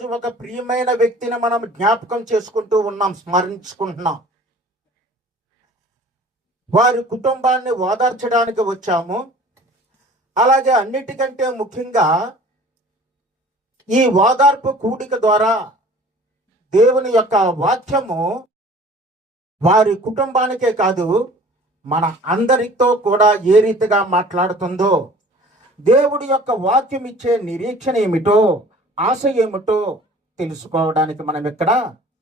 ఈరోజు ఒక ప్రియమైన వ్యక్తిని మనం జ్ఞాపకం చేసుకుంటూ ఉన్నాం, స్మరించుకుంటున్నాం. వారి కుటుంబాన్ని ఓదార్చడానికి వచ్చాము. అలాగే అన్నిటికంటే ముఖ్యంగా ఈ ఓదార్పు కూడిక ద్వారా దేవుని యొక్క వాక్యము వారి కుటుంబానికే కాదు, మన అందరితో కూడా ఏ రీతిగా మాట్లాడుతుందో, దేవుడి యొక్క వాక్యం ఇచ్చే నిరీక్షణ ఏమిటో, ఆశ ఏమిటో తెలుసుకోవడానికి మనం ఇక్కడ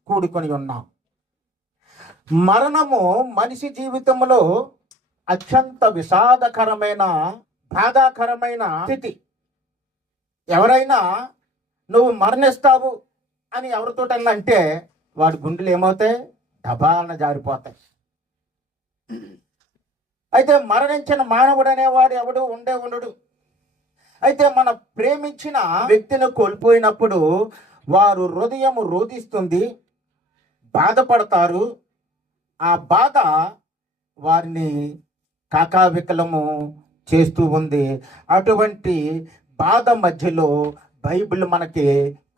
కూడుకొని ఉన్నాం. మరణము మనిషి జీవితంలో అత్యంత విషాదకరమైన, బాధాకరమైన స్థితి. ఎవరైనా నువ్వు మరణిస్తావు అని ఎవరితోటన్నా అంటే వాడి గుండెలు ఏమవుతాయి? డబాలన జారిపోతాయి. అయితే మరణించిన మానవుడు అనేవాడు ఎవడు ఉండడు. అయితే మన ప్రేమించిన వ్యక్తిని కోల్పోయినప్పుడు వారు హృదయం రోదిస్తుంది, బాధపడతారు. ఆ బాధ వారిని కాకావికలము చేస్తూ ఉంది. అటువంటి బాధ మధ్యలో బైబిల్ మనకి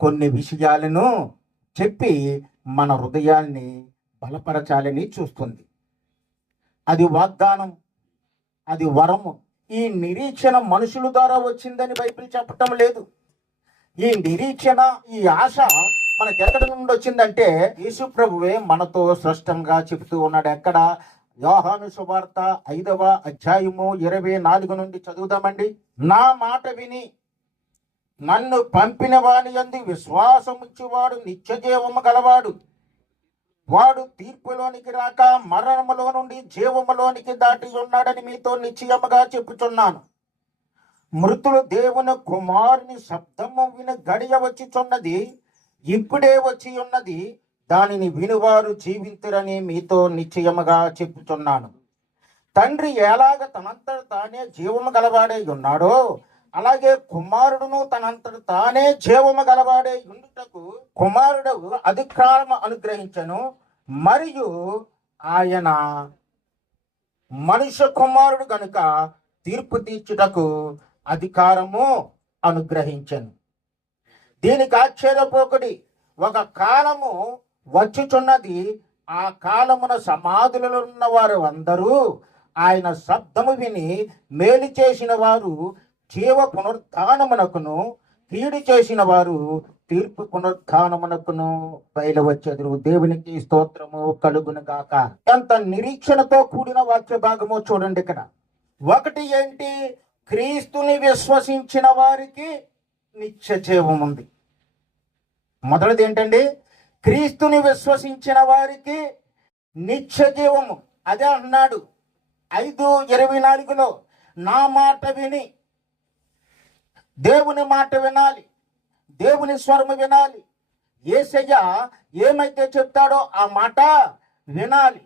కొన్ని విషయాలను చెప్పి మన హృదయాన్ని బలపరచాలని చూస్తుంది. అది వాగ్దానం, అది వరము. ఈ నిరీక్షణ మనుషుల ద్వారా వచ్చిందని బైబిల్ చెప్పటం లేదు. ఈ నిరీక్షణ, ఈ ఆశ మనకి ఎక్కడి నుండి వచ్చిందంటే యేసు ప్రభువే మనతో స్పష్టంగా చెబుతూ ఉన్నాడు. ఎక్కడ? యోహాను సువార్త 5వ అధ్యాయము 24 నుండి చదువుదామండి. నా మాట విని నన్ను పంపిన వాని యందు విశ్వాసముంచువాడు నిత్యజీవము గలవాడు. వాడు తీర్పులోనికి రాక మరణములో నుండి జీవములోనికి దాటి ఉన్నాడని మీతో నిశ్చయముగా చెప్పుచున్నాను. మృతులు దేవుని కుమారుని శబ్దము విని గడియ వచ్చిచున్నది, ఇప్పుడే వచ్చి ఉన్నది. దానిని వినువారు జీవింతురని మీతో నిశ్చయముగా చెప్పుచున్నాను. తండ్రి ఎలాగ తనంతట తానే జీవము గలవాడై ఉన్నాడో, అలాగే కుమారుడును తనంతట తానే జీవము గలవాడై ఉండుటకు కుమారుడు అధికారము అనుగ్రహించను. మరియు ఆయన మనుష్య కుమారుడు గనుక తీర్పు తీర్చుటకు అధికారము అనుగ్రహించను. దీనికి ఆశ్చర్యపోకుడి, ఒక కాలము వచ్చుచున్నది, ఆ కాలమున సమాధులలో ఉన్న వారు అందరూ ఆయన శబ్దము విని మేలు చేసిన వారు జీవ పునరుద్ధానమునకును, కీడు చేసిన వారు తీర్పు పునరుద్ధానమునకును బయలు వచ్చెదరు. దేవునికి స్తోత్రము కలుగును గాక. ఎంత నిరీక్షణతో కూడిన వాక్య భాగమో చూడండి. ఇక్కడ ఒకటి ఏంటి? క్రీస్తుని విశ్వసించిన వారికి నిత్య జీవం ఉంది. మొదటిది ఏంటండి? క్రీస్తుని విశ్వసించిన వారికి నిత్య జీవము. అదే అన్నాడు 5:24లో, నా మాట విని, దేవుని మాట వినాలి, దేవుని స్వరము వినాలి. యేసయ్య ఏమైతే చెప్తాడో ఆ మాట వినాలి.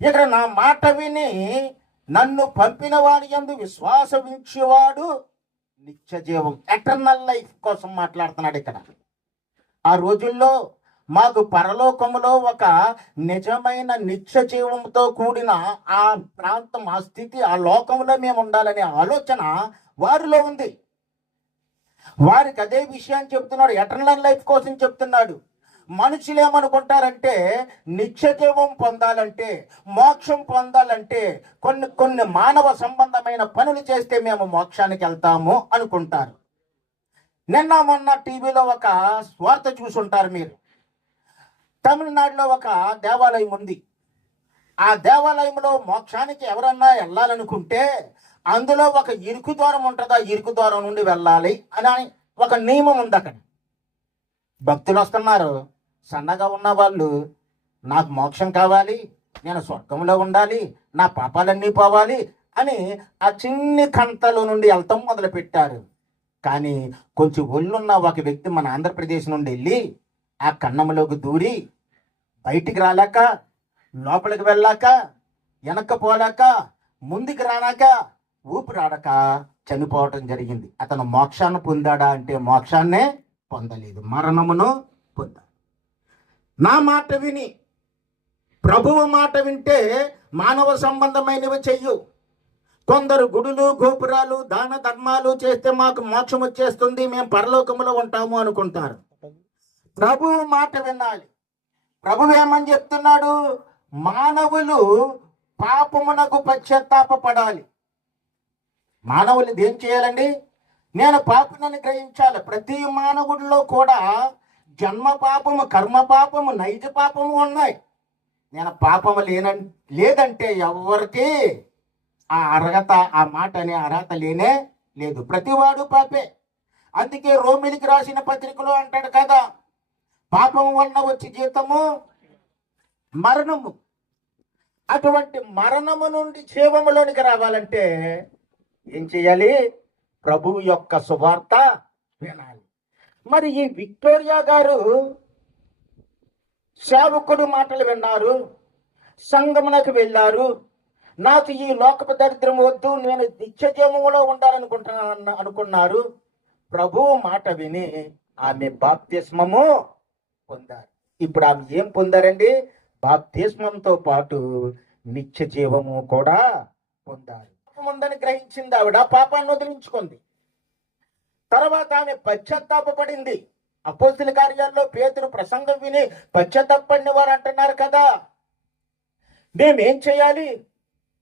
ఇక్కడ నా మాట విని నన్ను పంపిన వారి యందు విశ్వాసం ఉంచేవాడు నిత్య జీవం, ఎటర్నల్ లైఫ్ కోసం మాట్లాడుతున్నాడు ఇక్కడ. ఆ రోజుల్లో మాకు పరలోకములో ఒక నిజమైన నిత్య జీవంతో కూడిన ఆ ప్రాంతం, ఆ స్థితి, ఆ లోకంలో మేము ఉండాలనే ఆలోచన వారిలో ఉంది. వారికి అదే విషయాన్ని చెప్తున్నాడు, ఎటర్నల్ లైఫ్ కోసం చెప్తున్నాడు. మనుషులు ఏమనుకుంటారంటే నిత్య జీవం పొందాలంటే, మోక్షం పొందాలంటే కొన్ని మానవ సంబంధమైన పనులు చేస్తే మేము మోక్షానికి వెళ్తాము అనుకుంటారు. నిన్న మొన్న టీవీలో ఒక వార్త చూసుంటారు మీరు. తమిళనాడులో ఒక దేవాలయం ఉంది. ఆ దేవాలయంలో మోక్షానికి ఎవరన్నా వెళ్ళాలనుకుంటే అందులో ఒక ఇరుకు ద్వారం ఉంటుంది. ఆ ఇరుకు ద్వారం నుండి వెళ్ళాలి అని ఒక నియమం ఉంది అక్కడ. భక్తులు వస్తున్నారు, సన్నగా ఉన్న వాళ్ళు, నాకు మోక్షం కావాలి, నేను స్వర్గంలో ఉండాలి, నా పాపాలన్నీ పోవాలి అని ఆ చిన్ని కంతలో నుండి వెళ్తాం మొదలుపెట్టారు. కానీ కొంచెం ఒళ్ళున్న ఒక వ్యక్తి మన ఆంధ్రప్రదేశ్ నుండి వెళ్ళి ఆ కన్నములోకి దూరి బయటికి రాలేక, లోపలికి వెళ్ళాక, వెనక్కి పోలేక, ముందుకు రానాక, ఊపిరాడక చనిపోవటం జరిగింది. అతను మోక్షాన్ని పొందాడా అంటే మోక్షాన్నే పొందలేదు, మరణమును పొందాడు. నా మాట విని, ప్రభువు మాట వింటే మానవ సంబంధమైనవి చెయ్యు. కొందరు గుడులు, గోపురాలు, దాన ధర్మాలు చేస్తే మాకు మోక్షం వచ్చేస్తుంది, మేము పరలోకములో ఉంటాము అనుకుంటారు. ప్రభువు మాట వినాలి. ప్రభువు ఏమని చెప్తున్నాడు? మానవులు పాపమునకు పశ్చాత్తాపపడాలి. మానవులు ఏం చేయాలండి? నేను పాపనని గ్రహించాలి. ప్రతి మానవుడిలో కూడా జన్మ పాపము, కర్మ పాపము, నైజ పాపము ఉన్నాయి. నేను పాపము లేదంటే ఎవరికి ఆ అర్హత, ఆ మాట అనే అర్హత లేనే లేదు. ప్రతివాడు పాపే. అందుకే రోమిలికి రాసిన పత్రికలో అంటాడు కదా, పాపం వలన వచ్చి జీతము మరణము. అటువంటి మరణము నుండి జీవములోనికి రావాలంటే ఏం చేయాలి? ప్రభువు యొక్క సువార్త వినాలి. మరి ఈ విక్టోరియా గారు సేవకుడు మాటలు విన్నారు, సంగమునకు వెళ్ళారు. నాకు ఈ లోకపు దరిద్రం వద్దు, నేను నిత్య జీవములో అనుకున్నారు. ప్రభువు మాట విని ఆమె బాప్తిస్మము పొందారు. ఇప్పుడు ఆమె ఏం పొందారండి? బాప్తిస్మంతో పాటు నిత్య జీవము కూడా పొందారు. ఉందని గ్రహించింది ఆవిడ, పాపాన్ని వదిలించుకుంది. తర్వాత ఆమె పశ్చాత్తాపపడింది. అపోస్తుల కార్యాల్లో పేతురు ప్రసంగం విని పశ్చాత్తాపడిన వారు అంటున్నారు కదా, మేమేం చేయాలి?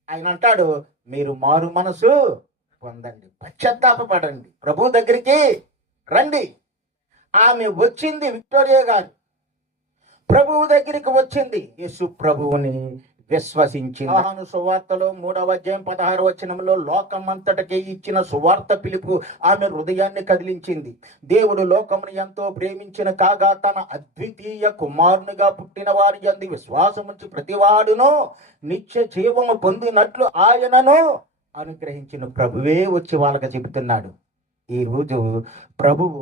ఆయన అంటాడు, మీరు మారు మనసు పొందండి, పశ్చాత్తాపపడండి, ప్రభు దగ్గరికి రండి. ఆమె వచ్చింది, విక్టోరియా గారు ప్రభువు దగ్గరికి వచ్చింది, యేసు ప్రభువుని విశ్వసించింది. యోహాను సువార్తలో 3వ అధ్యాయం 16వ వచనంలో లోకమంతటికి ఇచ్చిన సువార్త పిలుపు ఆమె హృదయాన్ని కదిలించింది. దేవుడు లోకమును ఎంతో ప్రేమించిన కాగా తన అద్వితీయ కుమారునిగా పుట్టిన వారి యందు విశ్వాసముంచి ప్రతివాడును నిత్య జీవము పొందినట్లు ఆయనను అనుగ్రహించిన ప్రభువే వచ్చి వాళ్ళకి చెబుతున్నాడు. ఈ రోజు ప్రభువు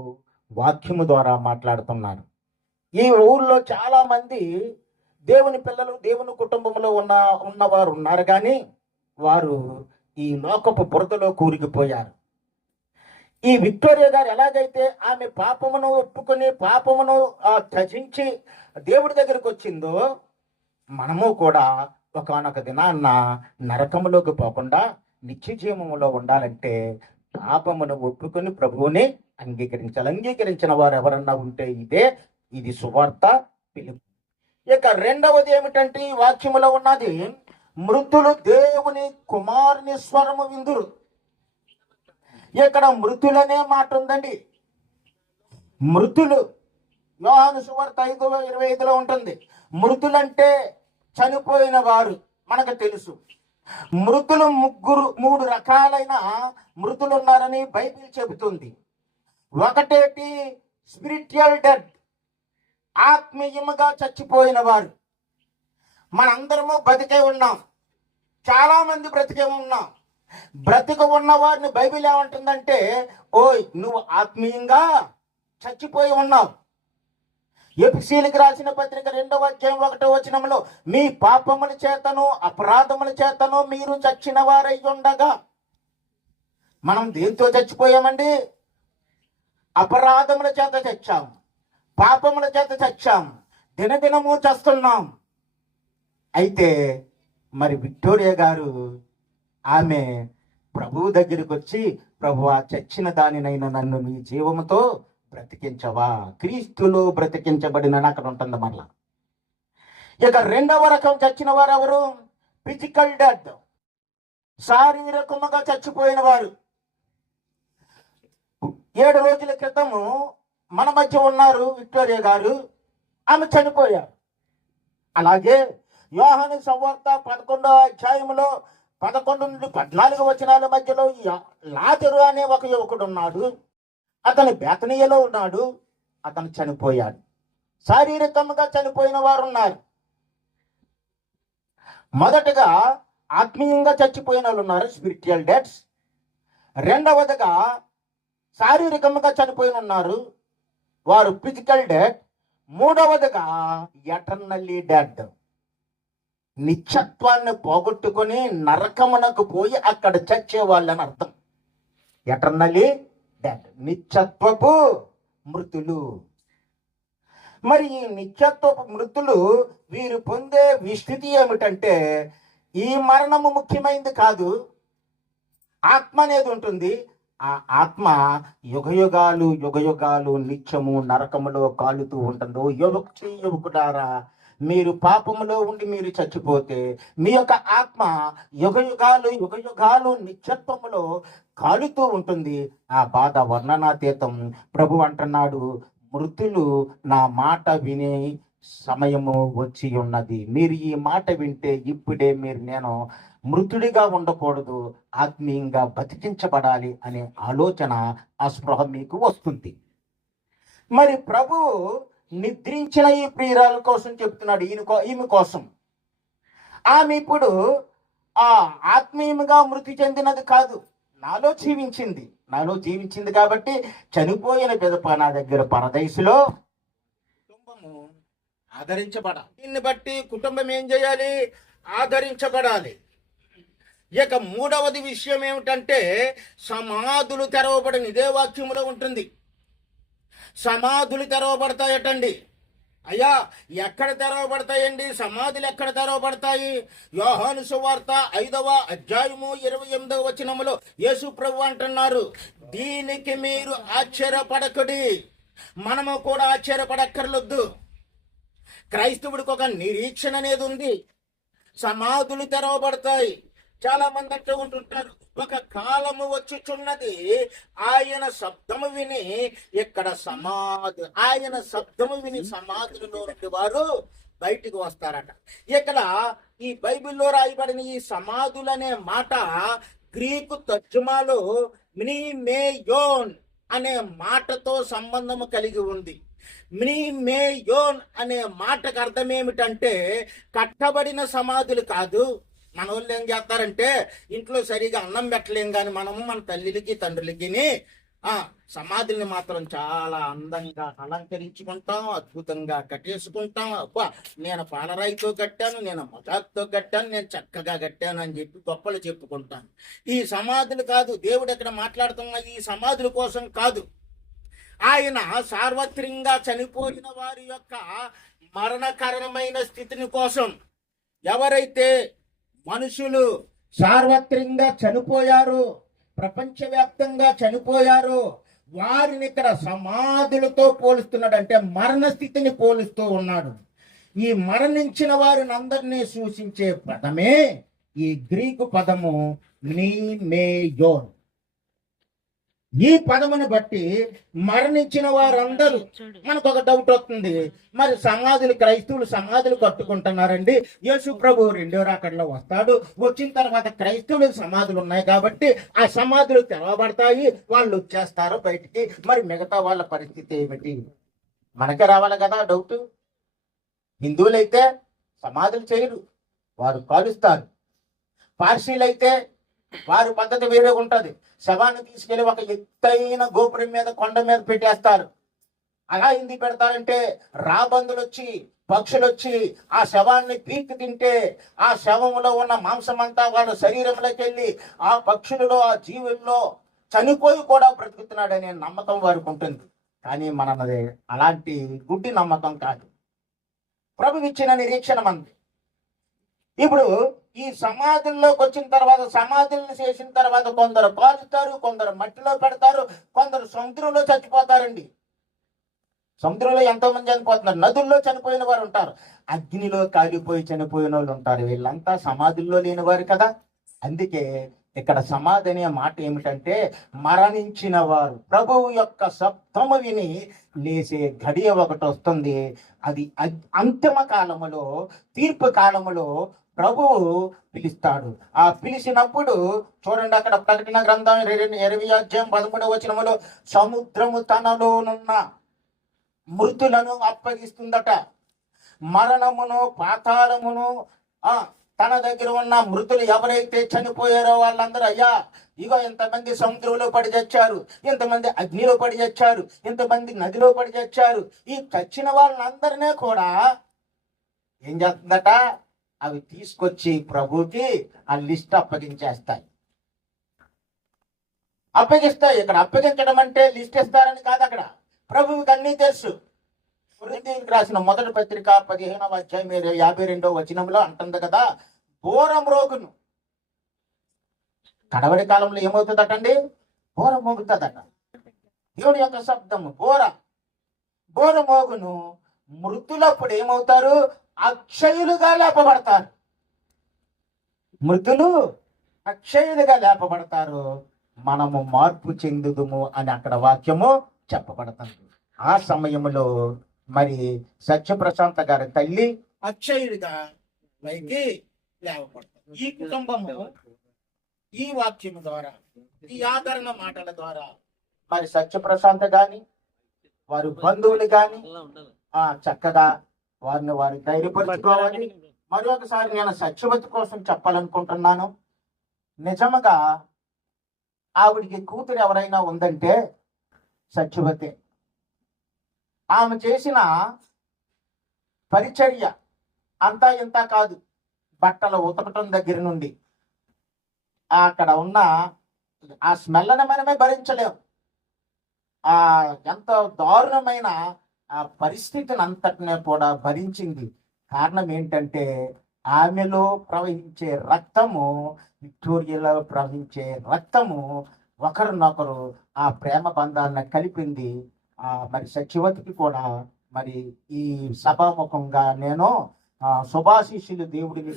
వాక్యము ద్వారా మాట్లాడుతున్నారు. ఈ ఊళ్ళో చాలా మంది దేవుని పిల్లలు, దేవుని కుటుంబంలో ఉన్నవారు ఉన్నారు, కానీ వారు ఈ లోకపు బురదలో కూరుకుపోయారు. ఈ విక్టోరియా గారు ఎలాగైతే ఆమె పాపమును ఒప్పుకొని పాపమును త్యజించి దేవుడి దగ్గరికి వచ్చిందో, మనము కూడా ఒకానొక దినాన్న నరకములోకి పోకుండా నిత్య జీవములో ఉండాలంటే పాపమును ఒప్పుకొని ప్రభువుని అంగీకరించాలి. అంగీకరించిన వారు ఎవరన్నా ఉంటే ఇది సువార్త పిలుపు. ఇక రెండవది ఏమిటంటే ఈ వాక్యములో ఉన్నది, మృతులు దేవుని కుమారుని స్వరము విందురు. ఇక్కడ మృతులనే మాట ఉందండి. మృతులు యోహాను సువార్త 5:25 ఉంటుంది. మృతులంటే చనిపోయిన వారు మనకు తెలుసు. మృతులు 3 రకాలైన మృతులు ఉన్నారని బైబిల్ చెబుతుంది. ఒకటేటి స్పిరిచువల్ డెత్, ఆత్మీయముగా చచ్చిపోయిన వారు. మనందరము బ్రతికే ఉన్నాం, చాలా మంది బ్రతికే ఉన్నాం. బ్రతిక ఉన్న వారిని బైబిల్ ఏమంటుందంటే, ఓయ్ నువ్వు ఆత్మీయంగా చచ్చిపోయి ఉన్నావు. ఎఫెసీయులకు రాసిన పత్రిక 2వ అధ్యాయం 1వ వచనంలో, మీ పాపముల చేతను అపరాధముల చేతను మీరు చచ్చిన వారై ఉండగా. మనం దేంతో చచ్చిపోయామండి? అపరాధముల చేత చచ్చాం, పాపముల చేత చచ్చాం, దినదినము చస్తున్నాం. అయితే మరి విక్టోరియా గారు ఆమె ప్రభువు దగ్గరికి వచ్చి, ప్రభువా చచ్చిన దానినైనా నన్ను నీ జీవముతో బ్రతికించవా, క్రీస్తులో బ్రతికించబడిన అక్కడ ఉంటుంది మరలా. ఇక రెండవ రకం చచ్చిన వారు ఎవరు? ఫిజికల్ డెత్, శారీరకముగా చచ్చిపోయిన వారు. 7 రోజుల క్రితము మన మధ్య ఉన్నారు విక్టోరియా గారు, ఆమె చనిపోయారు. అలాగే యోహాను సువార్త 11వ అధ్యాయంలో 11 నుండి 14 వచనాల మధ్యలో లాజరు అనే ఒక యువకుడు ఉన్నాడు. అతను బేతనీయలో ఉన్నాడు, అతను చనిపోయాడు. శారీరకంగా చనిపోయిన వారు ఉన్నారు. మొదటగా ఆత్మీయంగా చచ్చిపోయిన వాళ్ళు ఉన్నారు, స్పిరిచువల్ డెత్స్. రెండవదిగా శారీరకంగా చనిపోయిన ఉన్నారు, వారు ఫిజికల్ డెత్. మూడవదిగా ఎటర్నల్లీ డెడ్, నిత్యత్వాన్ని పోగొట్టుకొని నరకమునకు పోయి అక్కడ చచ్చే వాళ్ళని అర్థం. ఎటర్నల్లీ డెడ్, నిత్యత్వపు మృతులు. మరి ఈ నిత్యత్వపు మృతులు వీరు పొందే విస్థితి ఏమిటంటే, ఈ మరణము ముఖ్యమైనది కాదు, ఆత్మ అనేది ఉంటుంది. ఆ ఆత్మ యుగయుగాలు యుగయుగాలు నిత్యము నరకములో కాలుతూ ఉంటుందో యువకుడారా, మీరు పాపములో ఉండి మీరు చచ్చిపోతే మీ యొక్క ఆత్మ యుగయుగాలు యుగయుగాలు నిత్యత్వములో కాలుతూ ఉంటుంది. ఆ బాధ వర్ణనాతీతం. ప్రభు అంటున్నాడు, మృతులు నా మాట వినే సమయము వచ్చి ఉన్నది. మీరు ఈ మాట వింటే ఇప్పుడే నేను మృతుడిగా ఉండకూడదు, ఆత్మీయంగా బతికించబడాలి అనే ఆలోచన, ఆ స్పృహ మీకు వస్తుంది. మరి ప్రభు నిద్రించిన ఈ ప్రియురాల కోసం చెప్తున్నాడు, ఈమె కోసం. ఆమె ఇప్పుడు ఆ ఆత్మీయంగా మృతి చెందినది కాదు, నాలో జీవించింది కాబట్టి చనిపోయిన పిదప నా దగ్గర పరదేశులో కుటుంబము ఆదరించబడాలి. దీన్ని బట్టి కుటుంబం ఏం చేయాలి? ఆదరించబడాలి. ఇక మూడవది విషయం ఏమిటంటే, సమాధులు తెరవబడిన, ఇదే వాక్యములో ఉంటుంది. సమాధులు తెరవబడతాయటండి. అయ్యా, ఎక్కడ తెరవబడతాయండి సమాధులు? ఎక్కడ తెరవబడతాయి? యోహాను సువార్త 5వ అధ్యాయము 28వ వచనములో యేసు ప్రభు అంటున్నారు, దీనికి మీరు ఆశ్చర్యపడకుడి. మనము కూడా ఆశ్చర్యపడక్కర్లొద్దు. క్రైస్తవుడికి ఒక నిరీక్షణ అనేది ఉంది. సమాధులు తెరవబడతాయి. చాలా మంది అంటూ ఉంటుంటారు, ఒక కాలము వచ్చుచున్నది, ఆయన శబ్దము విని ఇక్కడ ఆయన శబ్దము విని సమాధులలో వారు బయటికి వస్తారట. ఇక్కడ ఈ బైబిల్లో రాయబడిన ఈ సమాధులు అనే మాట గ్రీకు తర్జుమాలో మినిమేయోన్ అనే మాటతో సంబంధము కలిగి ఉంది. మినిమేయోన్ అనే మాటకు అర్థం ఏమిటంటే, కట్టబడిన సమాధులు కాదు. మన వాళ్ళు ఏం చేస్తారంటే, ఇంట్లో సరిగా అన్నం పెట్టలేం కానీ మనము మన తల్లికి తండ్రులకి సమాధుల్ని మాత్రం చాలా అందంగా అలంకరించుకుంటాం, అద్భుతంగా కట్టేసుకుంటాం. అబ్బా, నేను పాలరాయితో కట్టాను, నేను మజాక్తో కట్టాను, నేను చక్కగా కట్టాను అని చెప్పి గొప్పలు చెప్పుకుంటాను. ఈ సమాధులు కాదు. దేవుడు ఎక్కడ మాట్లాడుతున్న ఈ సమాధుల కోసం కాదు. ఆయన సార్వత్రికంగా చనిపోయిన వారి యొక్క మరణకరమైన స్థితిని కోసం. ఎవరైతే మనుషులు సార్వత్రికంగా చనిపోయారు, ప్రపంచవ్యాప్తంగా చనిపోయారు, వారిని ఇక్కడ సమాధులతో పోలుస్తున్నాడు. అంటే మరణ స్థితిని పోలుస్తూ ఉన్నాడు. ఈ మరణించిన వారిని అందరినీ సూచించే పదమే ఈ గ్రీకు పదము మినిమేయోన్. ఈ పదముని బట్టి మరణించిన వారందరూ, మనకు ఒక డౌట్ వస్తుంది, మరి సమాధులు, క్రైస్తవులు సమాధులు కట్టుకుంటున్నారండి, యేసు ప్రభు 2వ రాకడలో వస్తాడు, వచ్చిన తర్వాత క్రైస్తవులకు సమాధులు ఉన్నాయి కాబట్టి ఆ సమాధులు తెరవబడతాయి, వాళ్ళు వచ్చేస్తారు బయటికి. మరి మిగతా వాళ్ళ పరిస్థితి ఏమిటి? మనకే రావాలి కదా డౌట్. హిందువులైతే సమాధులు చేయరు, వారు కాలుస్తారు. పార్సీలైతే వారి పద్ధతి వేరే ఉంటుంది. శవాన్ని తీసుకెళ్లి ఒక ఎత్తైన గోపురం మీద, కొండ మీద పెట్టేస్తారు. అలా ఎందుకు పెడతారంటే, రాబందులు వచ్చి, పక్షులు వచ్చి ఆ శవాన్ని పీకి తింటే ఆ శవంలో ఉన్న మాంసం అంతా వాళ్ళ శరీరంలోకి వెళ్ళి ఆ పక్షులలో, ఆ జీవుల్లో చనిపోయి కూడా బ్రతుకుతున్నాడనే నమ్మకం వారికి ఉంటుంది. కానీ మనది అలాంటి గుడ్డి నమ్మకం కాదు. ప్రభు ఇచ్చిన నిరీక్షణ మనది. ఇప్పుడు ఈ సమాధుల్లోకి వచ్చిన తర్వాత, సమాధులను చేసిన తర్వాత కొందరు కాలుస్తారు, కొందరు మట్టిలో పెడతారు, కొందరు సముద్రంలో చచ్చిపోతారండి. సముద్రంలో ఎంతో మంది చనిపోతున్నారు, నదుల్లో చనిపోయిన వారు ఉంటారు, అగ్నిలో కాలిపోయి చనిపోయిన వాళ్ళు ఉంటారు. వీళ్ళంతా సమాధుల్లో లేని వారు కదా. అందుకే ఇక్కడ సమాధి అనే మాట ఏమిటంటే, మరణించిన వారు ప్రభువు యొక్క శబ్దము విని లేసే గడియ ఒకటి వస్తుంది. అది అంతిమ కాలములో, తీర్పు కాలములో ప్రభువు పిలుస్తాడు. ఆ పిలిచినప్పుడు చూడండి, అక్కడ ప్రకటన గ్రంథం 20వ అధ్యాయం 13వ వచనములో, సముద్రము తనలోనున్న మృతులను అప్పగిస్తుందట. మరణమును, పాతాళమును, తన దగ్గర ఉన్న మృతులు ఎవరైతే చనిపోయారో వాళ్ళందరూ, అయ్యా ఇగో ఇంతమంది సముద్రంలో పడి చచ్చారు, ఇంతమంది అగ్నిలో పడి చచ్చారు, ఇంతమంది నదిలో పడి చచ్చారు. ఈ చచ్చిన వాళ్ళందరినీ కూడా ఏం చేస్తుందట, అవి తీసుకొచ్చి ప్రభుకి ఆ లిస్ట్ అప్పగిస్తాయి. ఇక్కడ అప్పగించడం అంటే లిస్ట్ ఇస్తారని కాదు. అక్కడ ప్రభువుకి అన్నీ తెలుసు. కొరింథీయులకు రాసిన మొదటి పత్రిక 15వ అధ్యాయం 52వ వచనంలో అంటుంది కదా, బోరం రోగును. కడవరి కాలంలో ఏమవుతుందటండి? బోర మోగుతుందట. దేవుని యొక్క శబ్దము బోర మోగును. మృతులప్పుడు ఏమవుతారు? అక్షయులుగా లేపబడతారు. మృతులు అక్షయులుగా లేపబడతారు. మనము మార్పు చెందుదుము అని అక్కడ వాక్యము చెప్పబడుతుంది. ఆ సమయంలో మరి సత్యప్రశాంత గారి తల్లి అక్షయుడిగా పైకి లేవబడతారు. ఈ కుటుంబము ఈ వాక్యము ద్వారా, ఈ ఆదరణ మాటల ద్వారా మరి సత్యప్రశాంత గాని వారి బంధువులు గాని చక్కగా వారిని ధైర్యపరుచుకోవాలి. మరొకసారి నేను సత్యవతి కోసం చెప్పాలనుకుంటున్నాను. నిజముగా ఆవిడికి కూతురు ఎవరైనా ఉందంటే సత్యవతి. ఆమె చేసిన పరిచర్య అంతా ఇంత కాదు. బట్టలు ఉతకటం దగ్గర నుండి అక్కడ ఉన్న ఆ స్మెల్ని మనమే భరించలేం. ఎంత దారుణమైన ఆ పరిస్థితిని అంతటినే కూడా భరించింది. కారణం ఏంటంటే ఆమెలో ప్రవహించే రక్తము, విక్టోరియాలో ప్రవహించే రక్తము ఒకరినొకరు ఆ ప్రేమ బంధాలను కలిపింది. మరి సత్యవతికి కూడా మరి ఈ సభాముఖంగా నేను శుభాశీస్సులు దేవుడిని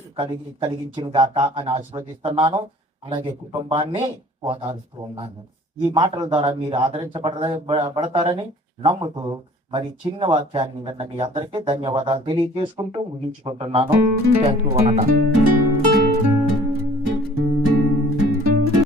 కలిగించిన గాక అని ఆశీర్వదిస్తున్నాను. అలాగే కుటుంబాన్ని ఓదారుస్తూ ఉన్నాను. ఈ మాటల ద్వారా మీరు ఆదరించబడతారని నమ్ముతూ మరి చిన్న వాక్యాన్ని విన్న మీ అందరికీ ధన్యవాదాలు తెలియజేసుకుంటూ ముగించుకుంటున్నాను. Thank you.